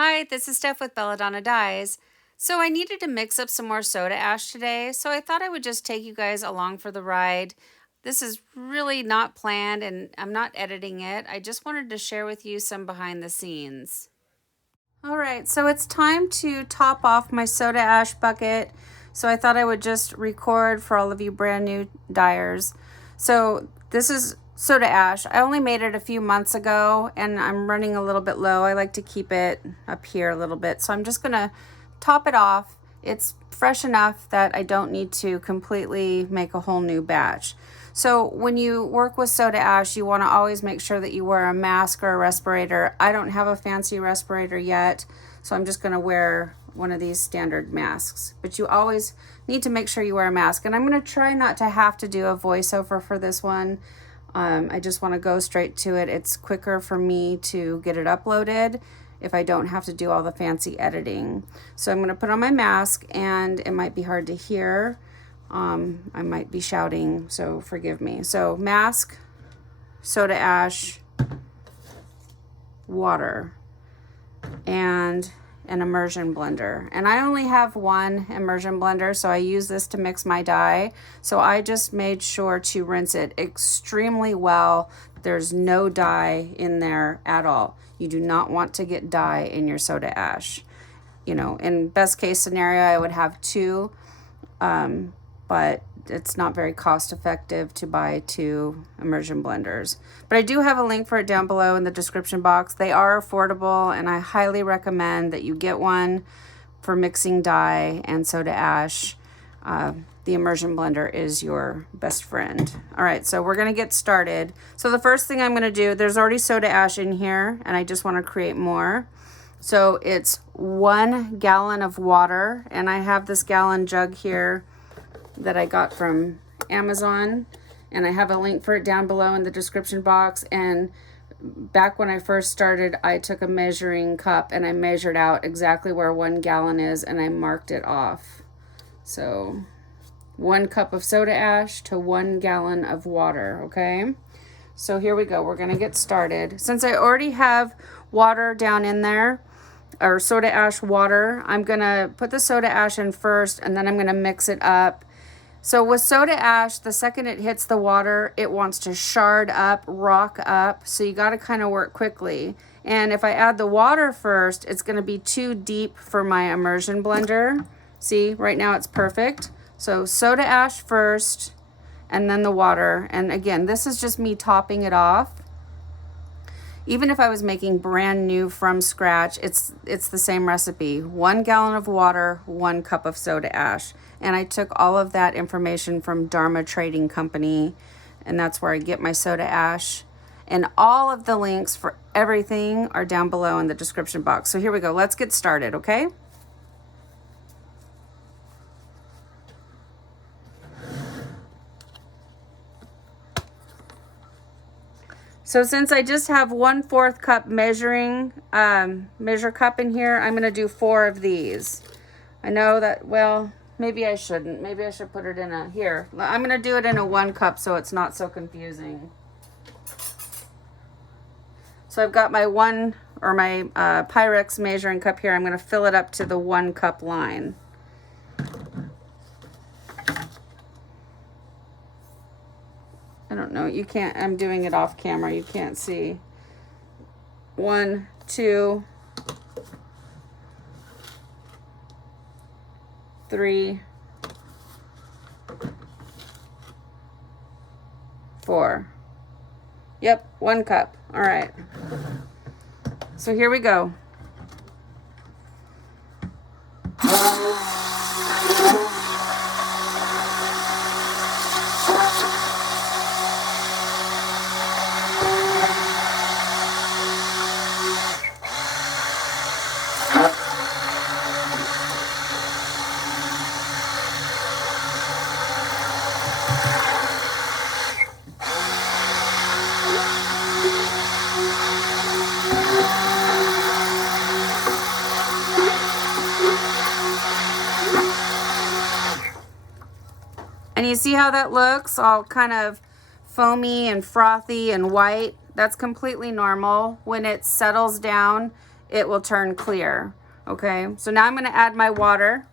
Hi, this is Steph with Belladonna Dyes. So I needed to mix up some more soda ash today, so I thought I would just take you guys along for the ride. This is really not planned and I'm not editing it. I just wanted to share with you some behind the scenes. All right, so it's time to top off my soda ash bucket. So I thought I would just record for all of you brand new dyers. So this is soda ash. I only made it a few months ago and I'm running a little bit low. I like to keep it up here a little bit. So I'm just gonna top it off. It's fresh enough that I don't need to completely make a whole new batch. So when you work with soda ash, you want to always make sure that you wear a mask or a respirator. I don't have a fancy respirator yet, so I'm just going to wear one of these standard masks. But you always need to make sure you wear a mask. And I'm going to try not to have to do a voiceover for this one. I just want to go straight to it. It's quicker for me to get it uploaded if I don't have to do all the fancy editing. So I'm going to put on my mask, and it might be hard to hear. I might be shouting, so forgive me. So mask, soda ash, water, and an immersion blender. And I only have one immersion blender, so I use this to mix my dye. So I just made sure to rinse it extremely well. There's no dye in there at all. You do not want to get dye in your soda ash. You know, in best case scenario, I would have two, but it's not very cost effective to buy two immersion blenders. But I do have a link for it down below in the description box. They are affordable, and I highly recommend that you get one for mixing dye and soda ash. The immersion blender is your best friend. All right, so we're gonna get started. So the first thing I'm gonna do, there's already soda ash in here, and I just wanna create more. So it's 1 gallon of water, and I have this gallon jug here that I got from Amazon, and I have a link for it down below in the description box. And back when I first started, I took a measuring cup and I measured out exactly where 1 gallon is, and I marked it off. So 1 cup of soda ash to 1 gallon of water. Okay, so here we go. We're gonna get started. Since I already have water down in there, or soda ash water, I'm gonna put the soda ash in first, and then I'm gonna mix it up. So with soda ash, the second it hits the water, it wants to shard up, rock up. So you got to kind of work quickly. And if I add the water first, it's going to be too deep for my immersion blender. See, right now it's perfect. So soda ash first, and then the water. And again, this is just me topping it off. Even if I was making brand new from scratch, it's the same recipe. 1 gallon of water, 1 cup of soda ash. And I took all of that information from Dharma Trading Company, and that's where I get my soda ash. And all of the links for everything are down below in the description box. So here we go. Let's get started, okay? So since I just have 1/4 cup measure cup in here, I'm gonna do 4 of these. I know that, well, maybe I shouldn't. Maybe I should put it in a, here. I'm gonna do it in a 1 cup so it's not so confusing. So I've got my Pyrex measuring cup here. I'm gonna fill it up to the 1 cup line. I don't know, you can't, I'm doing it off camera, you can't see. 1, 2, 3, 4. Yep, 1 cup. All right. So here we go. And you see how that looks? All kind of foamy and frothy and white. That's completely normal. When it settles down, it will turn clear. Okay, so now I'm going to add my water.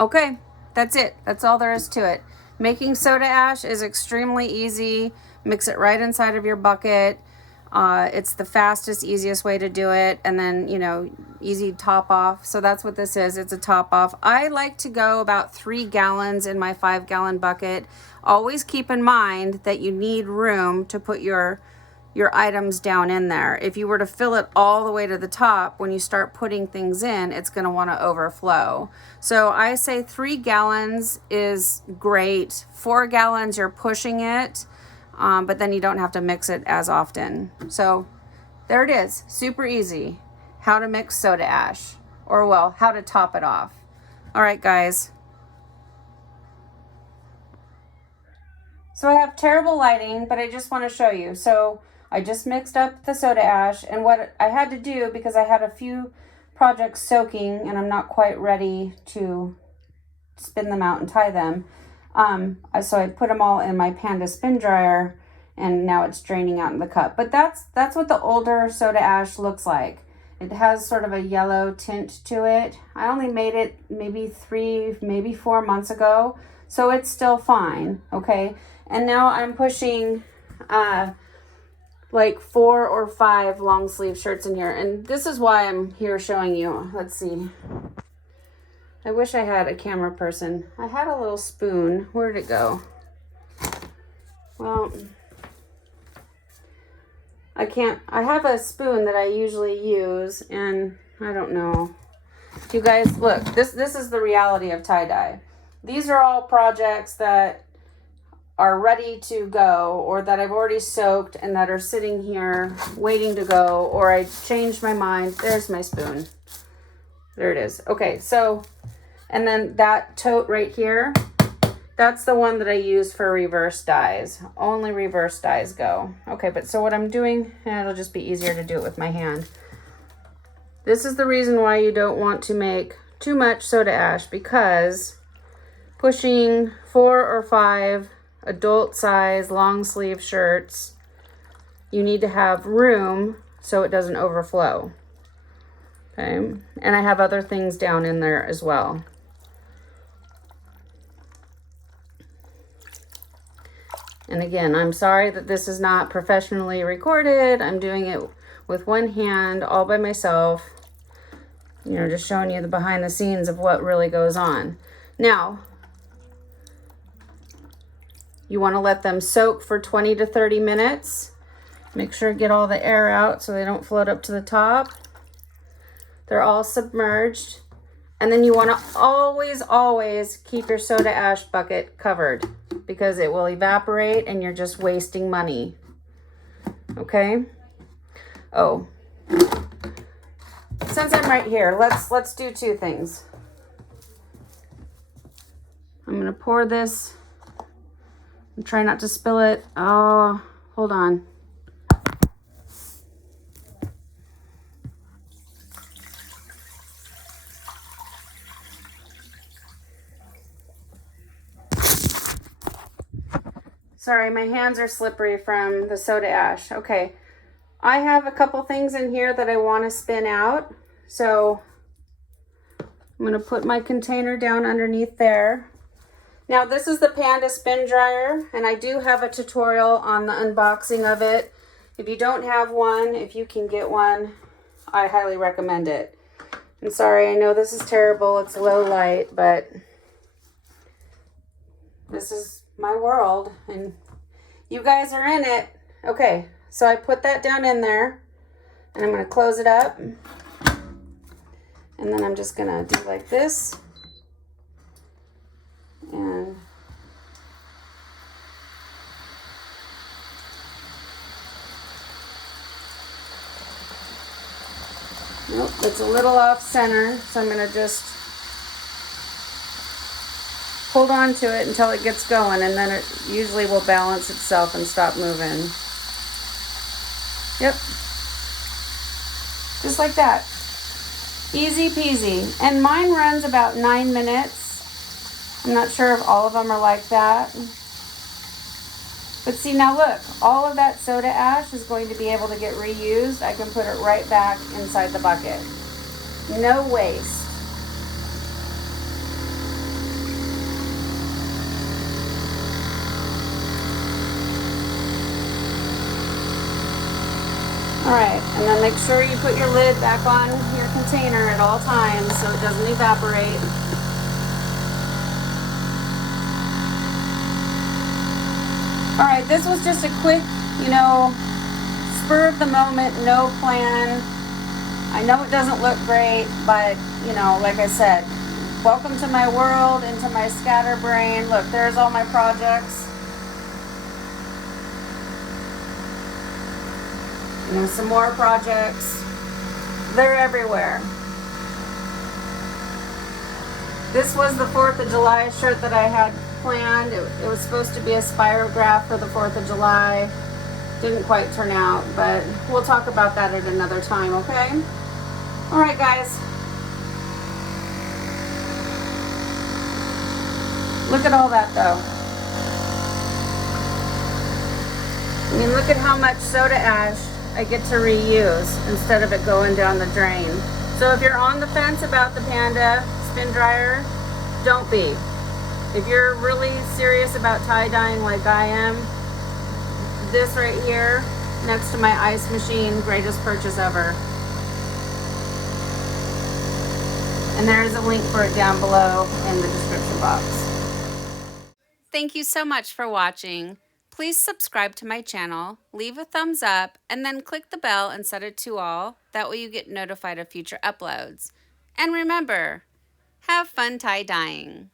Okay, that's it. That's all there is to it. Making soda ash is extremely easy. Mix it right inside of your bucket. It's the fastest, easiest way to do it. And then, you know, easy top off. So that's what this is. It's a top off. I like to go about 3 gallons in my 5-gallon bucket. Always keep in mind that you need room to put your items down in there. If you were to fill it all the way to the top, when you start putting things in, it's going to want to overflow. So I say 3 gallons is great. 4 gallons, you're pushing it, but then you don't have to mix it as often. So there it is. Super easy. How to mix soda ash, or well, how to top it off. All right, guys. So I have terrible lighting, but I just want to show you. So I just mixed up the soda ash, and what I had to do, because I had a few projects soaking and I'm not quite ready to spin them out and tie them, so I put them all in my Panda Spin Dryer, and now it's draining out in the cup. But that's what the older soda ash looks like. It has sort of a yellow tint to it. I only made it maybe 3, maybe 4 months ago, so it's still fine, okay? And now I'm pushing like 4 or 5 long sleeve shirts in here. And this is why I'm here showing you. Let's see. I wish I had a camera person. I had a little spoon. Where did it go? Well, I can't. I have a spoon that I usually use, and I don't know. You guys, look, this is the reality of tie-dye. These are all projects that are ready to go, or that I've already soaked and that are sitting here waiting to go, or I changed my mind. There's my spoon. There it is. Okay, so, and then that tote right here, that's the one that I use for reverse dyes. Only reverse dyes go. Okay, but so what I'm doing, and it'll just be easier to do it with my hand. This is the reason why you don't want to make too much soda ash, because pushing 4 or 5 adult size long sleeve shirts, you need to have room so it doesn't overflow. Okay, and I have other things down in there as well. And again, I'm sorry that this is not professionally recorded. I'm doing it with one hand all by myself, you know, just showing you the behind the scenes of what really goes on. Now, you want to let them soak for 20 to 30 minutes. Make sure to get all the air out so they don't float up to the top. They're all submerged. And then you want to always keep your soda ash bucket covered, because it will evaporate and you're just wasting money. Okay? Oh. Since I'm right here, let's do 2 things. I'm going to pour this. And try not to spill it. Oh, hold on. Sorry, my hands are slippery from the soda ash. Okay, I have a couple things in here that I want to spin out. So I'm going to put my container down underneath there. Now this is the Panda Spin Dryer, and I do have a tutorial on the unboxing of it. If you don't have one, if you can get one, I highly recommend it. And sorry, I know this is terrible, it's low light, but this is my world and you guys are in it. Okay, so I put that down in there and I'm gonna close it up. And then I'm just gonna do like this. Nope, it's a little off center, so I'm going to just hold on to it until it gets going, and then it usually will balance itself and stop moving. Yep. Just like that. Easy peasy. And mine runs about 9 minutes. I'm not sure if all of them are like that. But see, now look, all of that soda ash is going to be able to get reused. I can put it right back inside the bucket. No waste. Alright, and then make sure you put your lid back on your container at all times so it doesn't evaporate. Alright, this was just a quick, spur of the moment, no plan. I know it doesn't look great, but, like I said, welcome to my world, into my scatterbrain. Look, there's all my projects. Some more projects. They're everywhere. This was the 4th of July shirt that I had planned. It was supposed to be a spirograph for the 4th of July. Didn't quite turn out, but we'll talk about that at another time, okay? Alright guys. Look at all that though. Look at how much soda ash I get to reuse instead of it going down the drain. So if you're on the fence about the Panda Spin Dryer, don't be. If you're really serious about tie-dyeing like I am, this right here next to my ice machine, greatest purchase ever. And there's a link for it down below in the description box. Thank you so much for watching. Please subscribe to my channel, leave a thumbs up, and then click the bell and set it to all. That way you get notified of future uploads. And remember, have fun tie-dyeing.